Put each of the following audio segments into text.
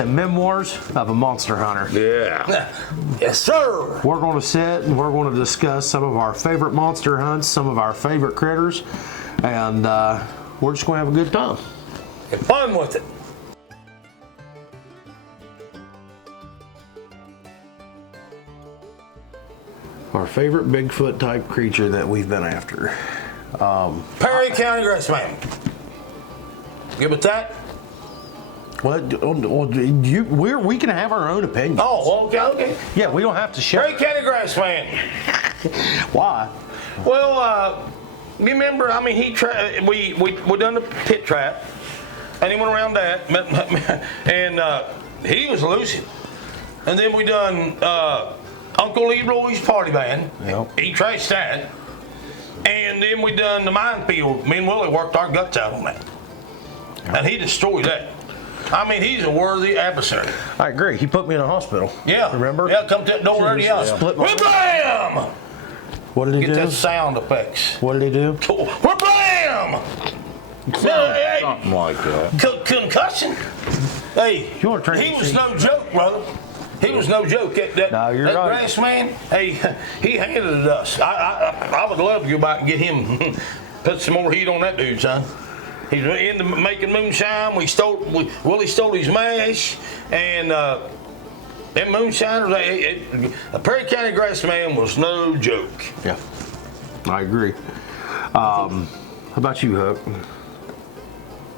to Memoirs of a Monster Hunter. Yeah. Yes, sir. We're going to sit and we're going to discuss some of our favorite monster hunts, some of our favorite critters, and we're just going to have a good time. Have fun with it. Our favorite Bigfoot type creature that we've been after. Perry County Grassman. Good with that? Well, we can have our own opinion. Oh, okay. Yeah, we don't have to share. Perry County Grassman. Why? Well, you remember? I mean, we done the pit trap, and he went around that, and he was elusive. And then we done Uncle Leroy's party band. Yep. He trashed that. And then we done the minefield. Me and Willie worked our guts out on that, and he destroyed that. I mean, he's a worthy adversary. I agree. He put me in a hospital. Yeah. Remember? Yeah, come to that door already out. Bam! What did he do? Get that sound effects. What did he do? Bam! Something like that. Concussion. Hey, You want to train he the was sheep? no joke, brother. He was no joke. That No, you're that right. grass man, hey, he handed it us. I would love to go back and get him, put some more heat on that dude, son. He's into making moonshine. Willie stole his mash, and them moonshiners. A Perry County grass man was no joke. Yeah, I agree. How about you, Huck?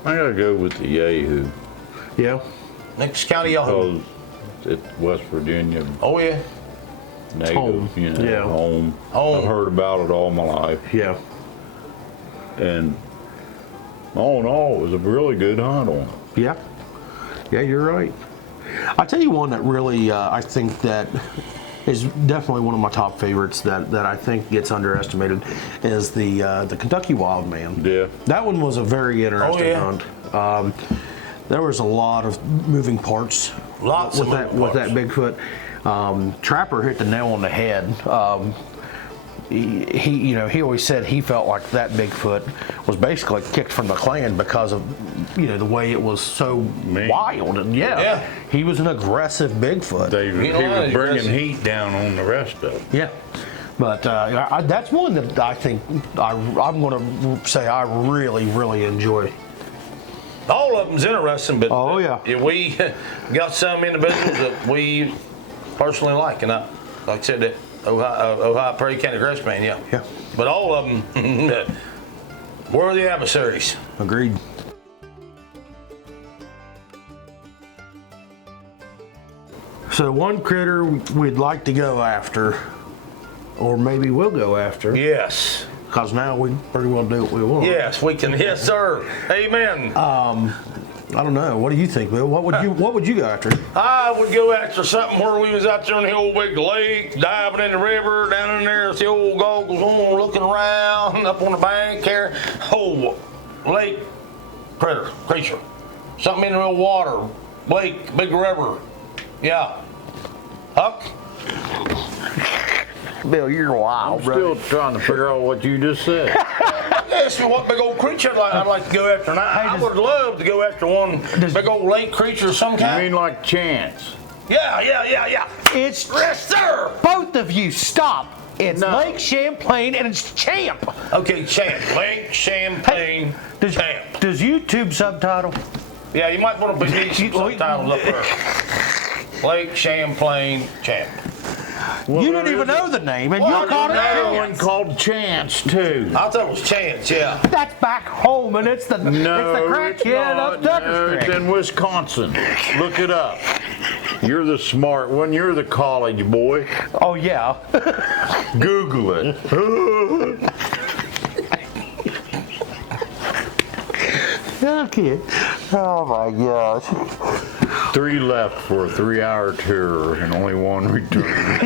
I gotta go with the Yahoo. Yeah. Next county, y'all. Because it's West Virginia Oh yeah. native, Home. you know, Yeah. home. Home. I've heard about it all my life. Yeah. And all in all, it was a really good hunt on it. Yeah. Yeah, you're right. I tell you one that really, I think that is definitely one of my top favorites that I think gets underestimated is the Kentucky Wild Man. Yeah. That one was a very interesting yeah. hunt. There was a lot of moving parts. Lots with of that moving with that Bigfoot. Trapper hit the nail on the head. He always said he felt like that Bigfoot was basically kicked from the clan because of the way it was so wild, and yeah, he was an aggressive Bigfoot. He was bringing heat down on the rest of it. Yeah, but that's one that I think I'm going to say I really, really enjoy. All of them's interesting, but Oh, yeah. We got some individuals that we personally like, and like I said, that Ohio Perry County Grassman, yeah. But all of them were the adversaries. Agreed. So one critter we'd like to go after, or maybe we'll go after. Yes. Because now we pretty well do what we want. Yes, we can. Yes, sir. Amen. I don't know. What do you think, Bill? What would you go after? I would go after something where we was out there in the old big lake, diving in the river, down in there with the old goggles on, looking around, up on the bank here. Oh, lake creature. Something in the real water, lake, big river. Yeah. Huck? Bill, you're wild, I'm still trying to figure out what you just said. Ask me what big old creature I'd like to go after. And I would love to go after one big old lake creature of some You kind. mean like Chance? Yeah. It's Yes, sir. both of you. Stop. It's No. Lake Champlain and it's Champ. Okay, Champ. Lake Champlain Champ. Does YouTube subtitle? Yeah, you might want to put these subtitles up there. Lake Champlain Champ. Well, You didn't even know the name, and Well, you called it Another Chance. one called Chance too. I thought it was Chance, yeah. That's back home, and it's the No, it's crackhead not. up Tucker No, it's Street. in Wisconsin. Look it up. You're the smart one. You're the college boy. Oh yeah. Google it. Okay. Oh my gosh. 3 left for a 3-hour tour and only 1 return.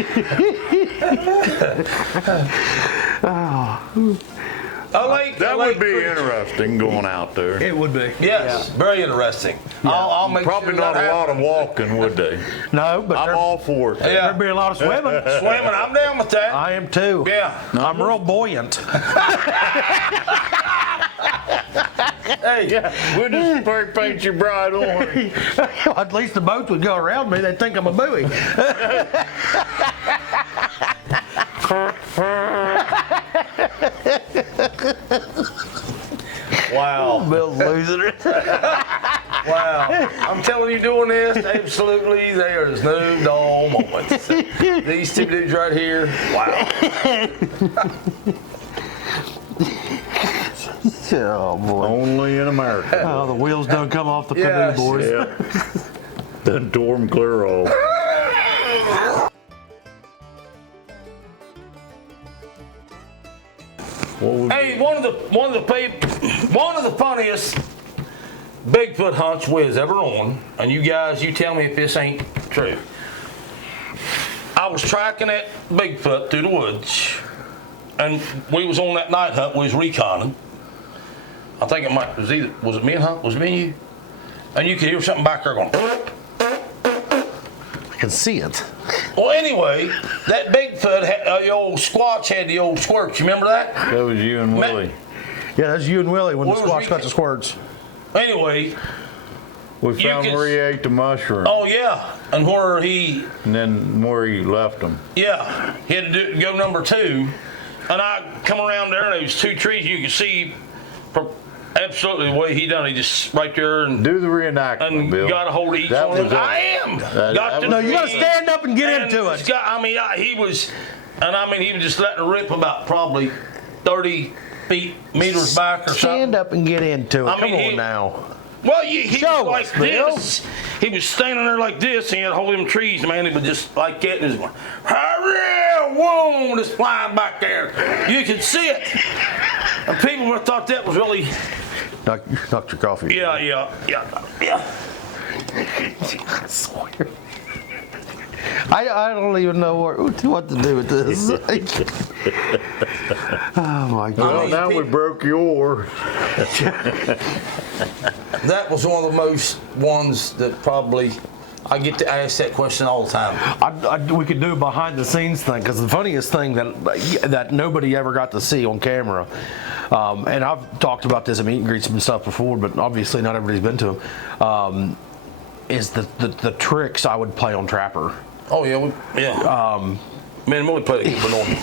That would be interesting going out there. It would be. Yes, very interesting. I'll make Probably sure not that a lot of happens. walking, would they? No, but I'm all for it. Yeah. there'd be a lot of swimming. Swimming, I'm down with that. I am too. Yeah. I'm real buoyant. Hey, We'll just spray paint your bride orange. At least the boats would go around me. They'd think I'm a buoy. wow. Bill's losing it. Wow. I'm telling you, doing this, absolutely, there is no dull moments. These two dudes right here, wow. Oh, boy. Only in America. Oh, the wheels don't come off the canoe, Yes. boys. Yeah. Then tore them clear off. Hey, one of the funniest Bigfoot hunts we was ever on, and you guys, you tell me if this ain't true. I was tracking that Bigfoot through the woods, and we was on that night hunt. We was reconning. I think it was it me and Huck? Was it me and you? And you could hear something back there going. I can see it. Well, anyway, that Bigfoot, the old Squatch had the old squirts. You remember that? That was you and Willie. Yeah, that's you and Willie when the What was squatch we- got the squirts. Anyway, We found could- where he ate the mushroom, oh yeah, and where he, and then where he left them. yeah, he had to go number 2, and I come around there and there was 2 trees. You could see absolutely the way he done. He just right there and Do the reenactment, Bill. got a hold of each That one. was of them. it. I am. That Got to was No, you gotta the- stand up and get and into it. he was, and I mean, he was just letting it rip about probably 30 meters back or something. Stand up and get into it. I mean, Come he- on now. Well, he Show was like us, Bill. this. He was standing there like this, and he had hold of them trees, man. He was just like that, and just going, hurry, whoa, just flying back there. You could see it. And people would have thought that was really, Knocked your coffee. yeah. I swear. I don't even know what to do with this. Oh my God. Well, now we broke your. That was one of the most ones that probably, I get to ask that question all the time. We could do a behind the scenes thing because the funniest thing that nobody ever got to see on camera, and I've talked about this at meet and greets and stuff before, but obviously not everybody's been to them, is the tricks I would play on Trapper. Oh, yeah, man, Willie played a good one on.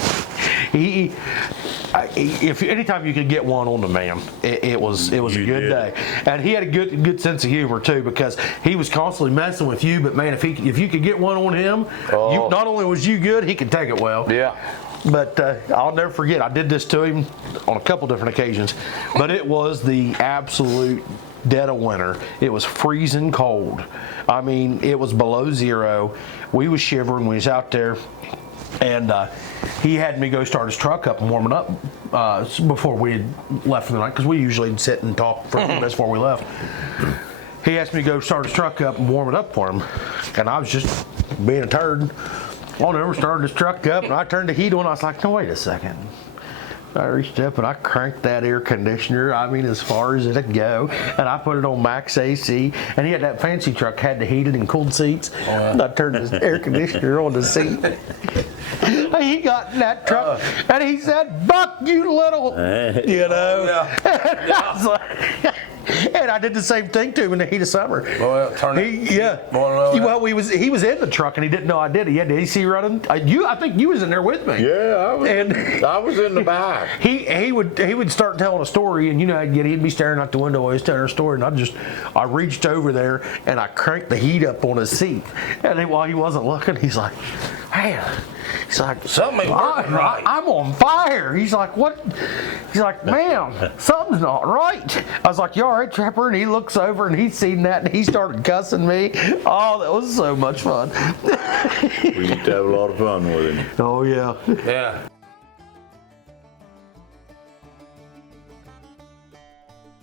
If anytime you could get one on the man, it was a good did. day, and he had a good sense of humor too because he was constantly messing with you. But man, if you could get one on him, you, not only was you good, he could take it well. Yeah. But I'll never forget. I did this to him on a couple different occasions, but it was the absolute dead of winter. It was freezing cold. I mean, it was below 0. We was shivering. We was out there. And he had me go start his truck up and warm it up before we had left for the night, because we usually sit and talk for a few minutes before we left. He asked me to go start his truck up and warm it up for him, and I was just being a turd. I never started his truck up, and I turned the heat on. I was like, no, wait a second. I reached up and I cranked that air conditioner, I mean, as far as it'd go, and I put it on max AC, and he had that fancy truck, had the heated and cooled seats, and I turned his air conditioner on the seat. He got in that truck, and he said, Buck, you little, you know. I was like, and I did the same thing to him in the heat of summer. Well, turn it. Well, he was in the truck, and he didn't know I did. He had the AC running. I think you was in there with me. Yeah, I was in the back. He would start telling a story, and you know he'd be staring out the window while he was telling a story, and I reached over there and I cranked the heat up on his seat, and then while he wasn't looking, he's like, man, he's like, something ain't working right. I'm on fire. He's like, what? He's like, man, something's not right. I was like, you all right, Trapper? And he looks over and he's seen that, and he started cussing me. Oh, that was so much fun. We used to have a lot of fun with him. Oh yeah. Yeah.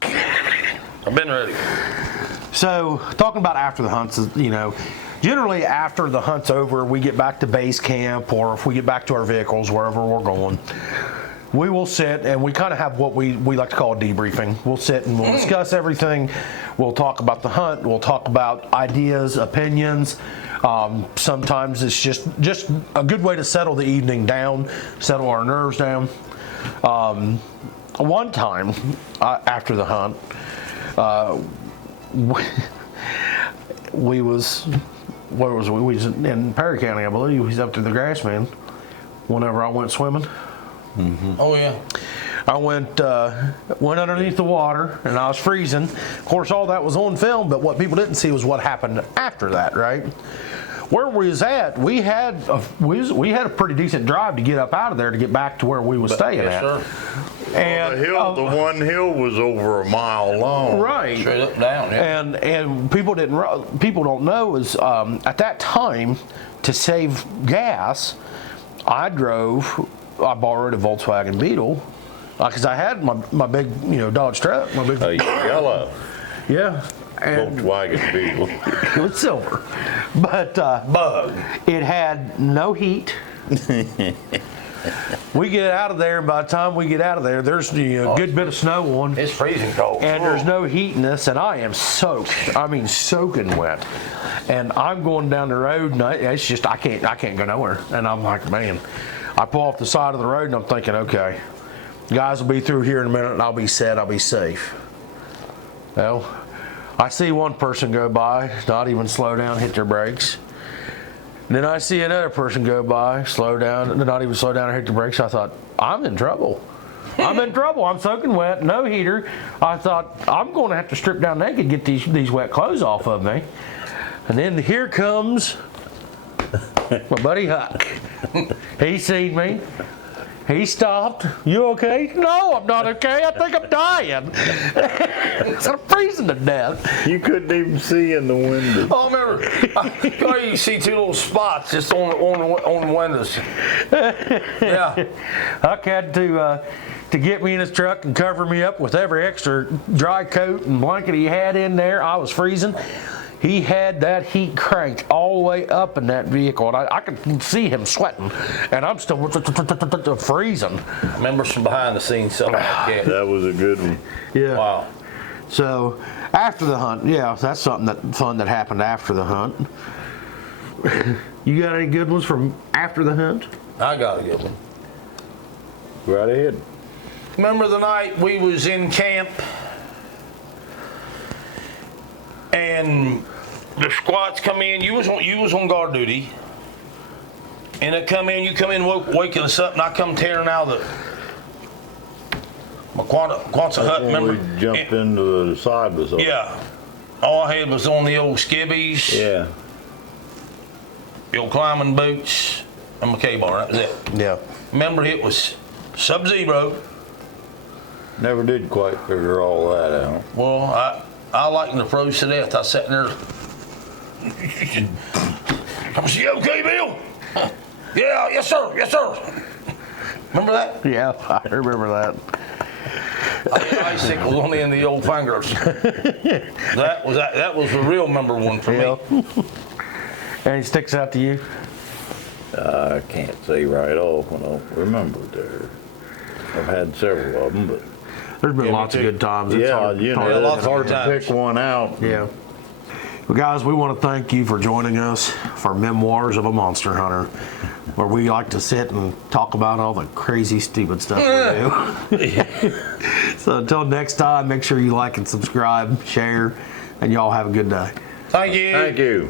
I've been ready. So, talking about after the hunts, you know, generally after the hunt's over, we get back to base camp, or if we get back to our vehicles, wherever we're going, we will sit and we kind of have what we like to call a debriefing. We'll sit and we'll discuss everything. We'll talk about the hunt. We'll talk about ideas, opinions. Sometimes it's just a good way to settle the evening down, settle our nerves down. One time after the hunt, we was, where was we? We was in Perry County, I believe. We was up to the Grassman whenever I went swimming. Oh yeah. I went underneath the water and I was freezing. Of course, all that was on film, but what people didn't see was what happened after that, right? Where we was at, we had a pretty decent drive to get up out of there to get back to where we was staying Yes, at. sir. And The one hill was over a mile long. right. Straight up and down. Yeah. And people don't know is at that time, to save gas, I borrowed a Volkswagen Beetle because I had my big Dodge truck, my big A yellow yeah. And Volkswagen Beetle. it was silver, but Bug. it had no heat. We get out of there, and by the time we get out of there, there's a good bit of snow on, It's freezing cold. and there's no heat in this, and I am soaked. I mean, soaking wet. And I'm going down the road, and it's just I can't go nowhere. And I'm like, man, I pull off the side of the road, and I'm thinking, okay, guys will be through here in a minute, and I'll be set, I'll be safe. Well, I see one person go by, not even slow down, hit their brakes. And then I see another person go by, slow down, not even slow down or hit the brakes. I thought, I'm in trouble. I'm in trouble. I'm soaking wet, no heater. I thought, I'm going to have to strip down naked, get these wet clothes off of me. And then here comes my buddy Huck. He seen me. He stopped. You okay? No, I'm not okay. I think I'm dying. I'm freezing to death. You couldn't even see in the window. Oh, remember, you see two little spots just on the windows. Yeah. Huck had to get me in his truck and cover me up with every extra dry coat and blanket he had in there. I was freezing. He had that heat cranked all the way up in that vehicle, and I could see him sweating, and I'm still freezing. I remember some behind the scenes stuff like that. That was a good one. Yeah. Wow. So after the hunt, yeah, that's something fun that happened after the hunt. You got any good ones from after the hunt? I got a good one. Right ahead. Remember the night we was in camp and the squats come in. You was on guard duty, and they come in. You come in waking us up, and I come tearing out of my Quonset hut. When Remember? we jumped into the side was open. Yeah. All I had was on the old skivvies, Yeah. the old climbing boots, and my K-bar. That was it. Yeah. Remember, it was sub-zero. Never did quite figure all that out. Well, I likened the pros to death. I sat in there. I said, "You okay, Bill?" "Yeah, yes, sir, yes, sir." Remember that? Yeah, I remember that. Icicles on the end of the old fingers. That was the real number one for Yeah. me. Any sticks out to you? I can't say right off. I don't remember there. I've had several of them, but There's been Yeah, me lots of too. good times. It's yeah, hard- you hard- know, lots it's of hard good to times. pick one out. Yeah. Well, guys, we want to thank you for joining us for Memoirs of a Monster Hunter, where we like to sit and talk about all the crazy, stupid stuff we do. So until next time, make sure you like and subscribe, share, and y'all have a good day. Thank you. Thank you.